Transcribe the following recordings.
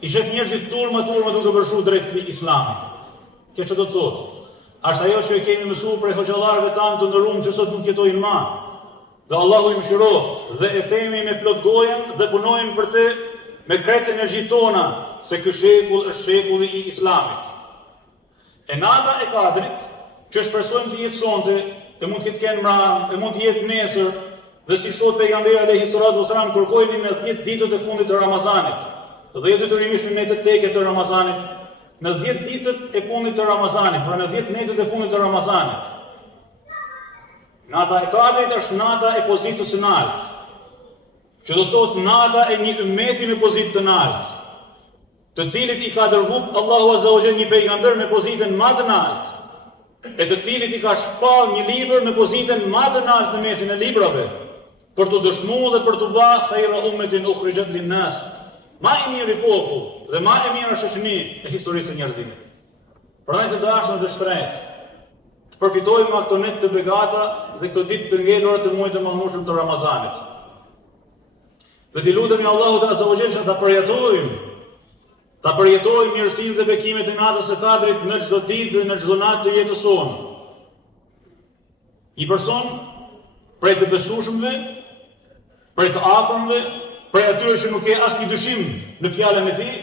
I shef njerëzit turma duke përshu drejt këtij Islami. Kjo që do të thotë? Është ajo që e kemi mësuar prej hoxhallarëve tanë të nderuar që sot nuk jetojnë më. Dhe Allahu i mëshiroft dhe e themi me plot gojen dhe punojmë për të me kretë energjitë tona se ky shekull është shekulli i Islamit. E nata e Kadrit, që shpresojmë të jetë sonte, e mund të ketë mbrëm, e mund të jetë nesër, dhe si thot pejgamberi alayhi salatu wasalam, kërkojeni në 10 ditët e fundit të Ramazanit. Dhe jo detyrimisht në netët teke të Ramazanit, në 10 ditët e fundit të Ramazanit, pra në 10 netët e fundit të Ramazanit. Nata e Kadrit është nata e pozitës së lartë, që do të thotë nata e një ummeti me pozitë të lartë, të cilit i ka dërguar Allahu Azza wa Jalla një pejgamber me pozitën më të lartë, e të cilit i ka shpall një libër me pozitën më të lartë në mesin e librave, për të dëshmuar dhe për të bërë khayra ummetin ukhrijat lin-nas, më i miri popull dhe më e mirë shoqëni e historisë së njerëzimit. Prandaj të dashur dhe shtrenjtë, të përfitojmë nga këto net të begata dhe këto ditë të ngelura të muajit të mëdhenj të Ramazanit. Dhe t'i lutemi Allahut Azza wa Jalla ta përjetojmë mirësinë dhe bekimet e natës së Kadrit në çdo ditë dhe në çdo natë të jetës sonë. Një person prej të besueshmëve, prej të afërmëve, prej atyre që nuk ke asnjë dyshim në fjalën e tij,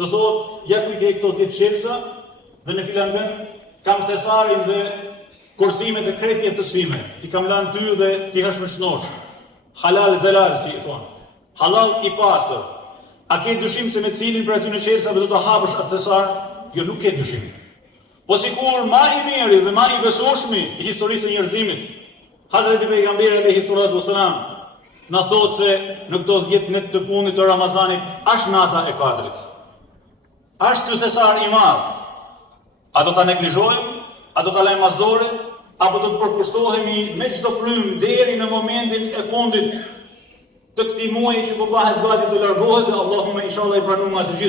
të thotë, ja ku i ke këto 10 çelësa dhe në filan vend kam thesarin dhe kursimet e krejt jetës sime. Ti kam lanë ty dhe ti hash me shnosh. Halal zelal, si i thonë. Halal i pasër. A ke dyshim se me cilin për aty në qelësave do të hapësh atë thesar? Jo, nuk ke dyshim. Po sikur ma i miri dhe ma i besueshmi i historisë së njerëzimit, Hazreti pejgamberi alayhi salatu wasalam na thotë se në këto 10 net të fundit të Ramazanit është nata e Kadrit. Është ky thesar i madh. A do ta neglizhojmë? A do ta lëmë as dorë? Apo do të përkushtohemi me çdo frym deri në momentin e fundit të këtij muaji që po bëhet gati të largohet, dhe Allahumma inshallah i pranojmë atë gjithë.